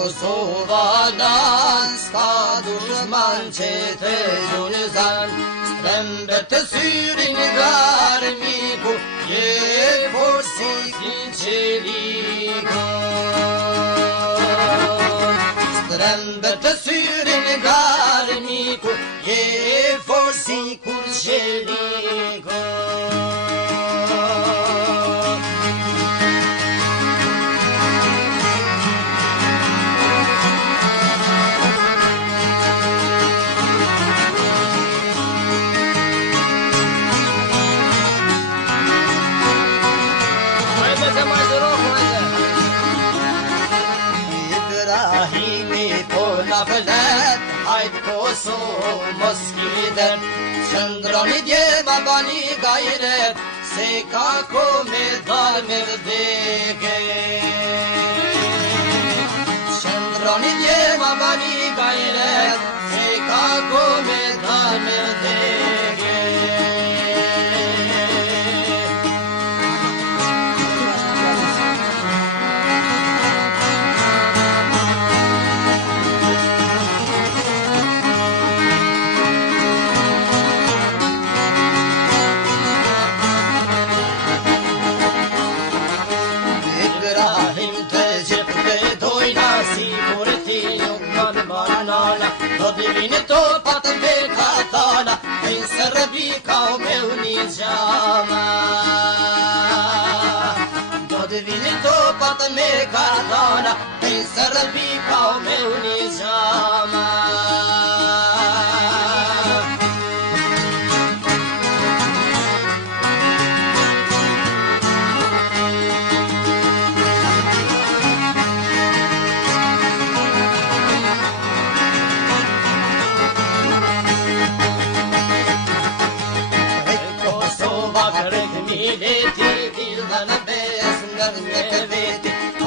Kosova nan, s'ka dushman që të gjunëzan, strembet të syrin nga armiku, je forsi kinqeliku. Strembet të syrin nga armiku, je forsi kinqeliku. Ibrahimi po na vlet, hajt Kosovë mos kidet, qëndroni djema bani gajret, se ka ko me dal me vdeke. Qëndroni djema bani gajret, se ka ko me dal me vdeke. Do t'i vini topat me katana, e në Serbi ka o me uni gjama. Do t'i vini topat me katana, e në Serbi ka o me uni gjama.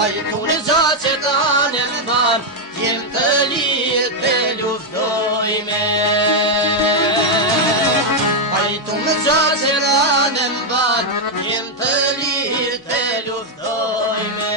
Hajtu në gjatë që të anë më banë, jem të lirë të luftoj me. Hajtu në gjatë që të anë më banë, jem të lirë të luftoj me.